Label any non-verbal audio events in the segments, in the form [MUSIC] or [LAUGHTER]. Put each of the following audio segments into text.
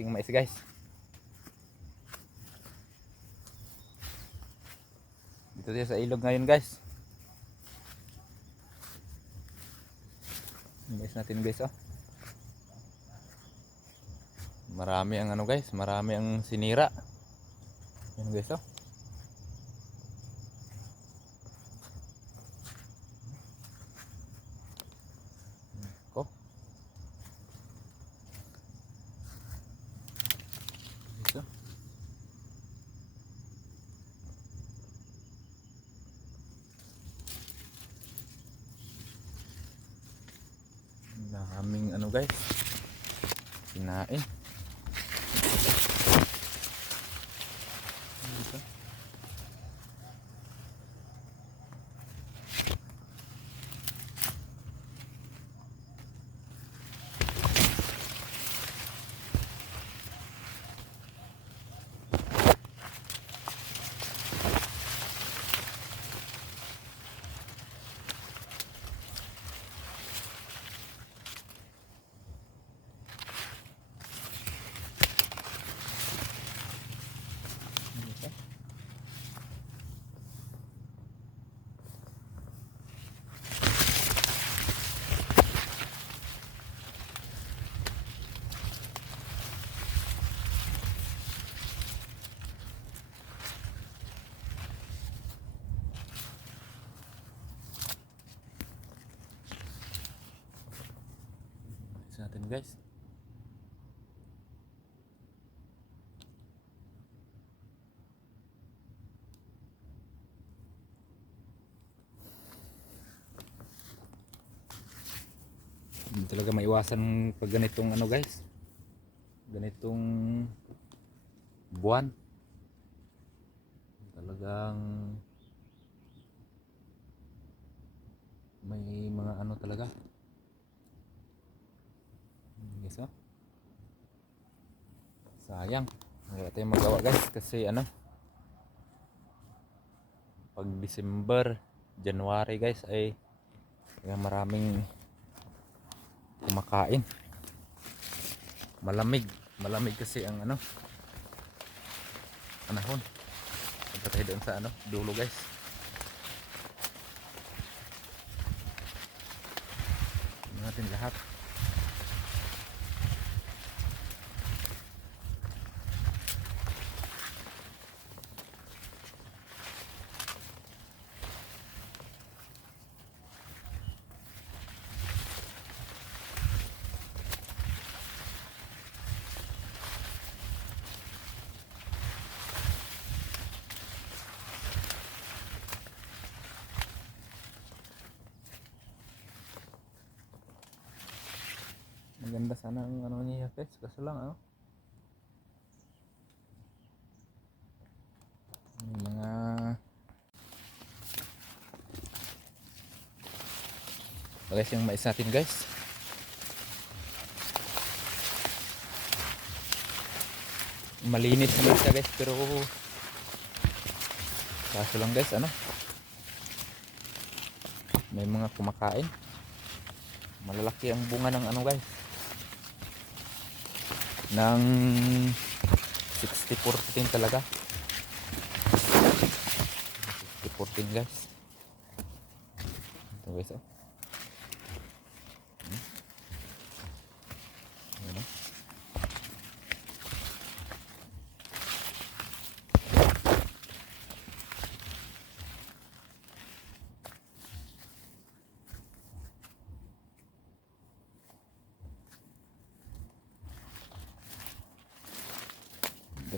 Ting mais guys. Dito tayo sa ilog ngayon guys. Mais natin guys oh. Marami ang ano guys, marami ang sinira. Yan guys oh. Ko. Ito. Daming ano guys. Kinain. Dito. Dito. Sa natin guys. Hindi talaga maiwasan pag ganitong ano guys. Ganitong buwan. Talagang may mga ano talaga. Guys oh. Sayang. Wala tayong magawa guys kasi ano pag December, January guys ay maraming kumakain malamig malamig kasi ang ano panahon punta tayo doon sa ano dulo guys natin lahat maganda sana ang ano niya guys kaso lang ano? May mga guys yung mais natin guys. Malinis naman siya guys pero kaso lang guys ano? May mga kumakain. Malalaki ang bunga ng ano guys ng 60-14 talaga. 60-14 guys. Ito guys oh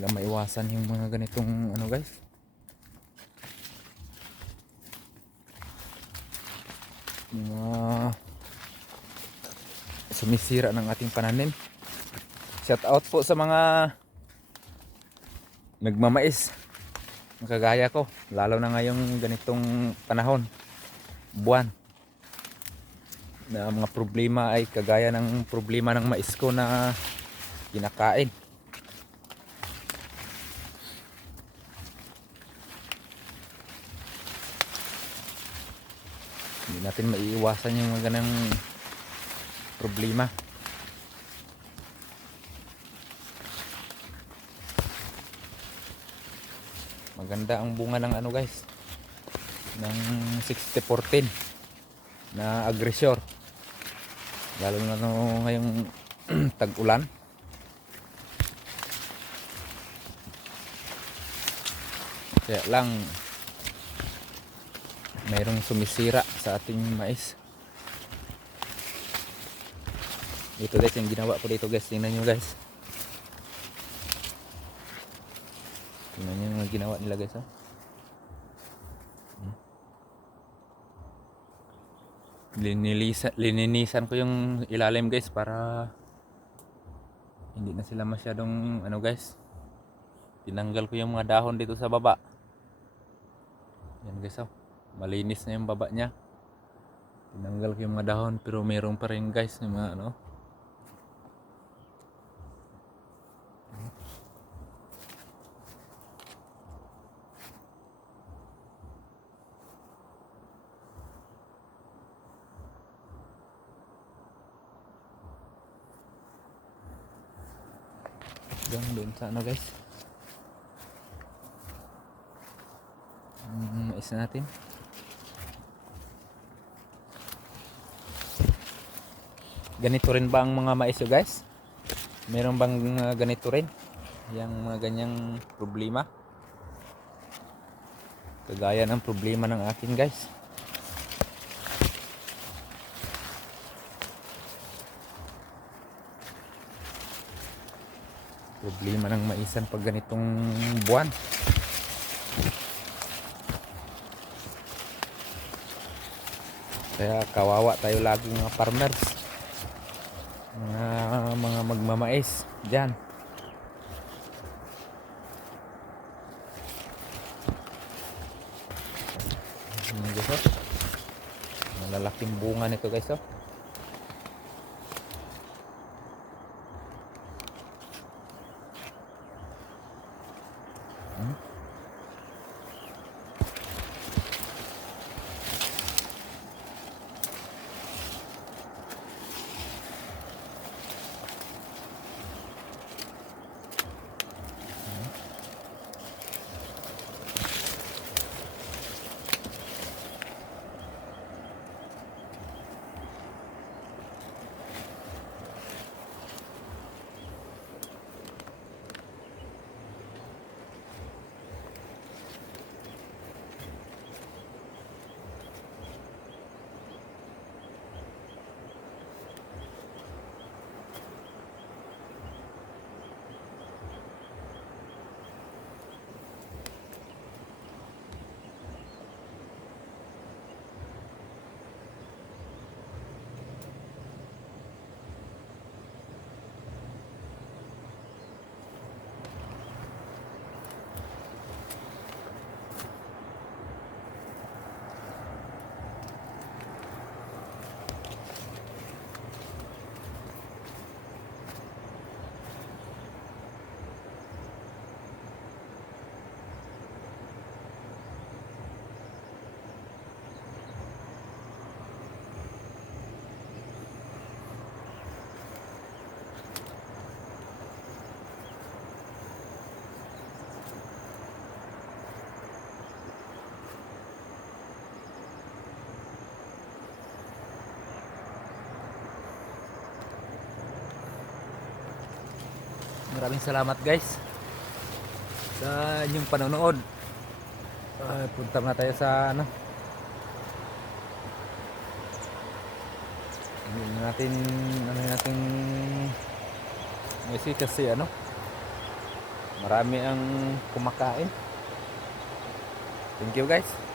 Lang maiwasan yung mga ganitong ano guys. Mga sumisira ng ating pananim. Shout out po sa mga nagmamais. Kagaya ko, lalo na ngayong ganitong panahon, buwan. Na mga problema ay kagaya ng problema ng mais ko na kinakain. natin maiiwasan yung magandang problema. Maganda ang bunga ng ano guys ng 6014 na agresor lalo na no, ngayong [CLEARS THROAT] tag-ulan. Kaya lang mayroong sumisira sa ating mais. Ito guys yung ginawa ko dito guys. Tingnan nyo guys. Tingnan nyo yung ginawa nila guys. Hmm. Linilisan, lininisan ko yung ilalim guys para hindi na sila masyadong ano guys. Tinanggal ko yung mga dahon dito sa baba. Yan guys oh. Malinis na yung baba niya. Tinanggal ko yung mga dahon pero mayroon pa rin guys yung mga ano. Doon, doon sa ano guys. Mm, mais natin. Ganito rin ba ang mga mais nyo, guys? Meron bang uh, ganito rin? Yang mga ganyang problema? Kagaya ng problema ng akin guys. Problema ng maisan pag ganitong buwan. Kaya kawawa tayo lagi mga farmers. Mga, magmamais dyan. Malalaking bunga nito guys oh. Maraming salamat guys sa inyong panonood. Uh, punta na tayo sa ano. Hindi na natin ano natin kasi kasi ano marami ang kumakain. Thank you guys.